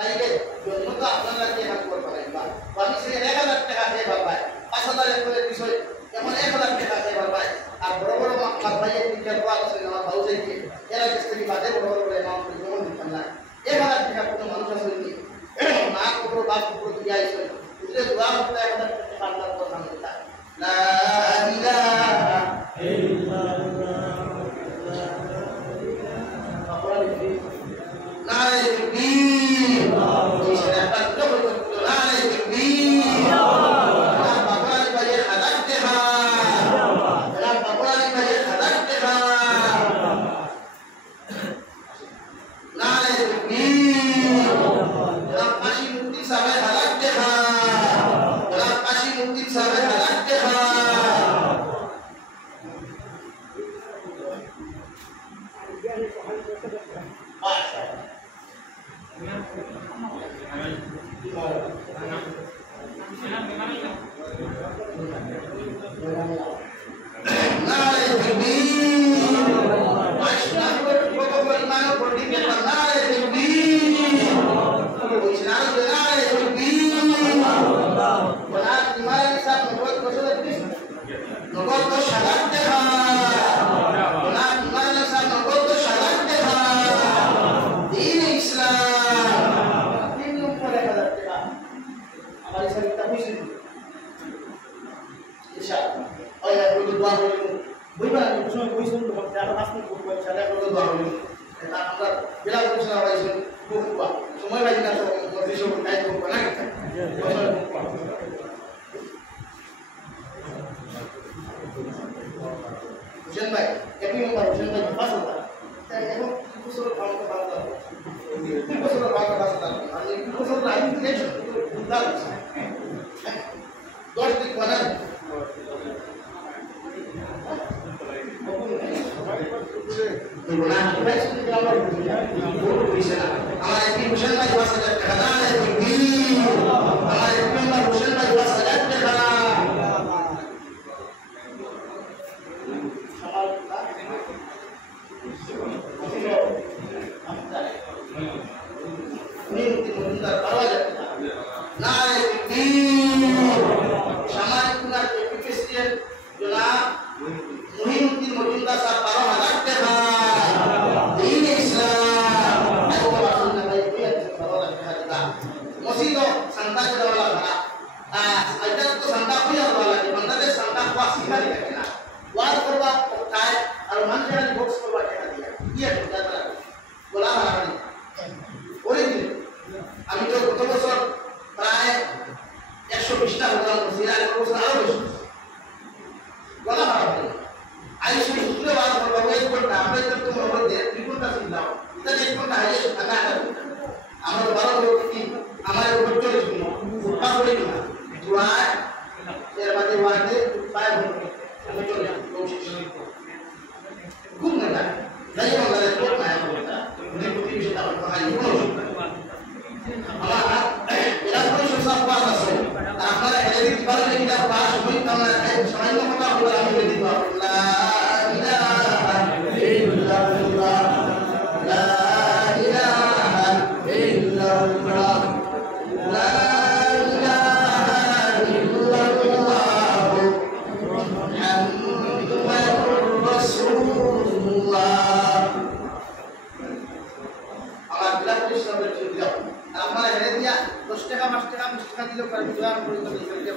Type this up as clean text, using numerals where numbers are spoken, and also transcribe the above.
তাইলে জন্য তো আপনারা কি কাজ করবেন বা আমি সে 1000 টাকা দিয়ে ভাবাই 5000 এর বিষয় যেমন 1000 টাকা দিয়ে ভাবাই আর বড় বড় আমার ভাইয়ের টিচার বা আছে আমার ভাউ যাইছে এরা কিস্তি বাদে বড় বড় অ্যামাউন্ট জমা দিতাম না 1000 টাকা কোনো মানুষ আসেনি না কোনো বাপ কোনো দিয়া আইছে বুঝলে দোয়া করতে 1000 টাকা আল্লাহ কথা বলতা লা ইলাহা ইল্লাল্লাহ নারে তাকবীর ইসরা পাত্র নারে তাকবীর বাবারে বাজে হালাত দেহা বাবারে বাজে হালাত দেহা নারে তাকবীর কাশি মুক্তি সাহেব হালাত দেহা কাশি মুক্তি সাহেব হালাত দেহা আপনারা হেরে দিয়া 10 টাকা 5 টাকা 20 টাকা দিলে পারে দোয়া করে দিতে